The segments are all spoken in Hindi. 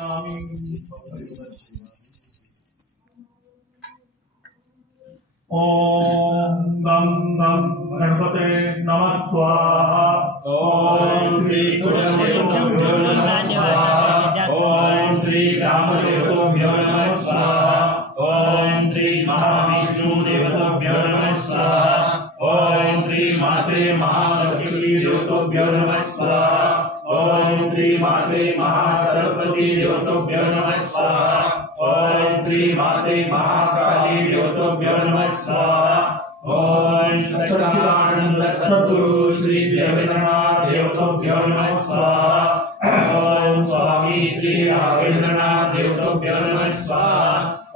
ओम गं गं गणपते नमः स्वाहा। ओम श्री कुलदेवताभ्यो नमः स्वाहा। ओम श्री रामदेवताभ्यो नमः स्वाहा। ओम श्री महाविष्णु देवताभ्यो नमः स्वाहा। ओम श्री माते महालक्ष्मी देवताभ्यो नमः स्वाहा। ओम श्री माते महासरस्वती देवताभ्यो नमः स्वाहा। ओम श्री माते महाकाली देवताभ्यो नमः स्वाहा। ओम सच्चिदानंद सद्गुरु श्री देवेंद्रनाथ देवताभ्यो नमः स्वाहा। ओम स्वामी श्री राघवेंद्रनाथ देवताभ्यो नमः स्वाहा।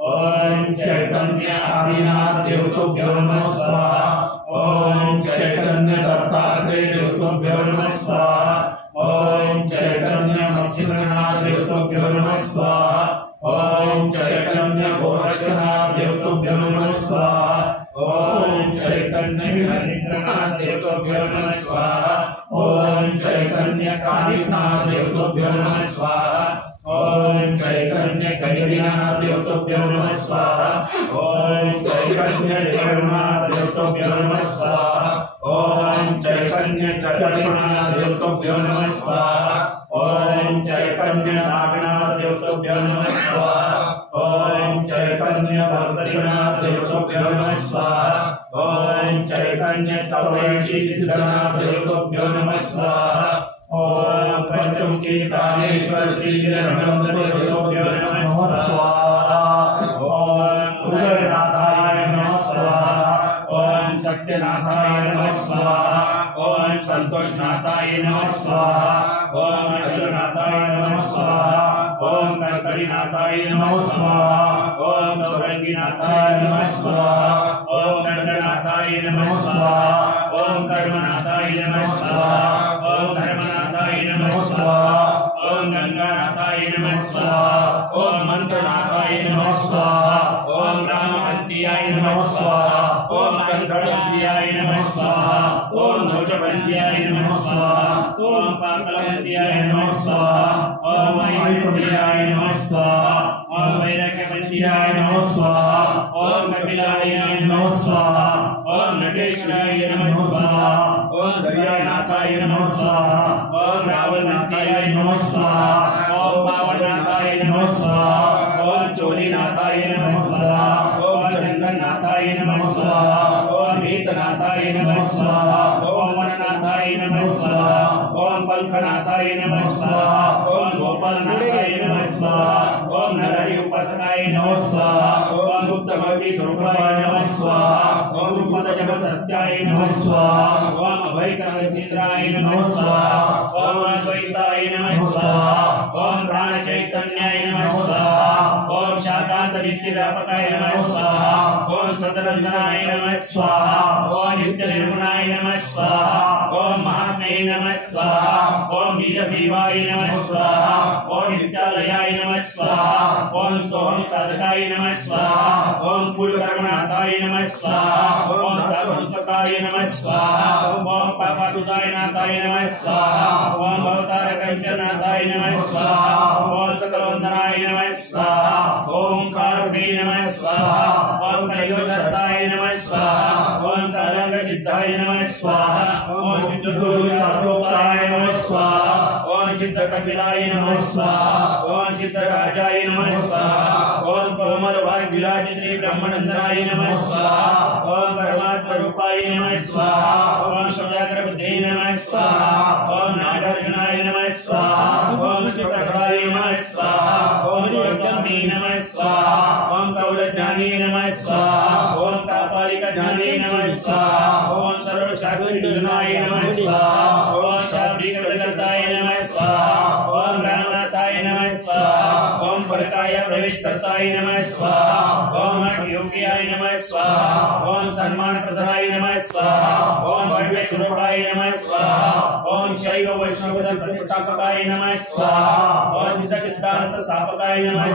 ओम चैतन्य आदिनाथ देवताभ्यो नमः स्वाहा। ओम चैतन्य दत्तात्रेय देवताभ्यो नमः स्वाहा। ओम चैतन्य मत्स्यनाथ देवताभ्यो नमः स्वाहा। ओम चैतन्य गोरक्षनाथ देवताभ्यो नमः स्वाहा। ओम चैतन्य हरिन्द्रनाथ देवताभ्यो नमः स्वाहा। ओम चैतन्य कालीनाथ देवताभ्यो नमः स्वाहा। ओम चैतन्य गैरीनाथ देवताभ्यो नमः स्वाहा। ओम चैतन्य रेणुनाथ देवताभ्यो नमः स्वाहा। ओम चैतन्य चक्रनाथ देवताभ्यो नमः स्वाहा। ओम चैतन्य नागनाथ देवताभ्यो नमः स्वाहा। ओम चैतन्य भद्रीनाथ देवताभ्यो नमः स्वाहा। ओम चैतन्य चौरासी सिद्धनाथ देवताभ्यो नमः स्वाहा। ओम पंचमुखी कालेश्वर श्री देवताभ्यो नमः स्वाहा। ओम उदयनाथाय नमः स्वाहा। ओम सत्यनाथाय नमः स्वाहा। ओम संतोषनाथाय नमः स्वाहा। ओम अचलनाथाय नमः स्वाहा। ओम कर्तरीनाथाय नमः स्वाहा। ओम चौरंगीनाथाय नमः स्वाहा। ओम दंडनाथाय नमः स्वाहा। ओम कर्मनाथाय नमः स्वाहा। ओम धर्मनाथाय नमः स्वाहा। ओम गंगानाथाय नमः स्वाहा। ओम मंत्रनाथाय नमः स्वाहा। ओम रामवंतियाय नमः स्वाहा। ओम कंकड़वंतियाय नमः स्वाहा। ओम ध्वजवंतियाय नमः स्वाहा। ओम पाकलवंतियाय नमः स्वाहा। ओम वायुवंतियाय नमः स्वाहा। ओम वैराग्यवंतियाय नमः स्वाहा। ओम कपिलाय नमः स्वाहा। ओम नटेश्वराय नमः स्वाहा। ओम दर्यानाथाय नमः स्वाहा। ओम रावलनाथाय नमः स्वाहा। ओम पावननाथाय नमः स्वाहा। ओम चोलीनाथाय नमः स्वाहा। ओम चंदननाथाय नमः स्वाहा। ओम नीतनाथाय नमः स्वाहा। ओम वननाथाय नमः स्वाहा। ओम पल्कनाथाय नमः स्वाहा। ओम गोपालनाथाय नमः स्वाहा। ओम नरहरि उपासनाय नमः स्वाहा। ओम गुप्तभक्ति स्वरूपाय नमः स्वाहा। ओम रूपद जगत सत्याय नमः स्वाहा। ओम अभयकरविचित्राय नमः स्वाहा। ओम अद्वैताय नमः स्वाहा। ओम प्राण चैतन्याय नमः स्वाहा। ओम शाकांत नित्यव्यापकाय नमः स्वाहा। ओम सतरंजनाय नमः स्वाहा। ओम नित्य निर्गुणाय नमः स्वाहा। ओम महात्म्ये नमः स्वाहा। ओम बीजभीवाय नमः स्वाहा। ओम नित्यालयाय नमः स्वाहा। ओम सोहम साधकाय नमः स्वाहा। ओम फूलकर्मनाथाय नमः स्वाहा। ओम दासवंशकाय नमः स्वाहा। ओम पापासुताय नाथाय नमः स्वाहा। ओम भवतार कंचनाथाय नमः स्वाहा। ओम सकलवंदनाय नमः स्वाहा। ओम कारुणे नमः स्वाहा। ओम त्रयोदशाय नमः स्वाहा। ओम सारंग सिद्धाय नमः स्वाहा। ओम सिद्धरूपाय नमः स्वाहा। ओम सिद्ध कपिलाय नमः स्वाहा। ओम सिद्ध राजाय नमः स्वाहा। ओम कोमल भाग विलास श्री ब्रह्मनंदनाय नमः स्वाहा। ओम परमात्मा रूपाय नमः स्वाहा। ओम सौदागर बुद्धे नमः स्वाहा। ओम नागार्जुनाय नमः स्वाहा। ओम सुप्रकाय नमः स्वाहा। ओम गौतमी नमः स्वाहा। ओम कौलज्ञानी नमः स्वाहा। ओम कापालिकाज्ञानी नमः स्वाहा। ओम सर्वशास्त्रज्ञाय नमः स्वाहा। ओम शाब्दिकविदग्धाय नमः स्वाहा। ओम ब्रह्मनाथाय नमः स्वाहा। ओम परकाय प्रवेशकर्ताय नमः स्वाहा। ओम योग्याय नमः स्वाहा। ओम सम्मान प्रदाय नमः स्वाहा। ओम भव्य स्वरूपाय नमः स्वाहा। ओम शैव वैष्णव संप्रदाय नमः स्वाहा। ओम सिद्ध स्थापकाय नमः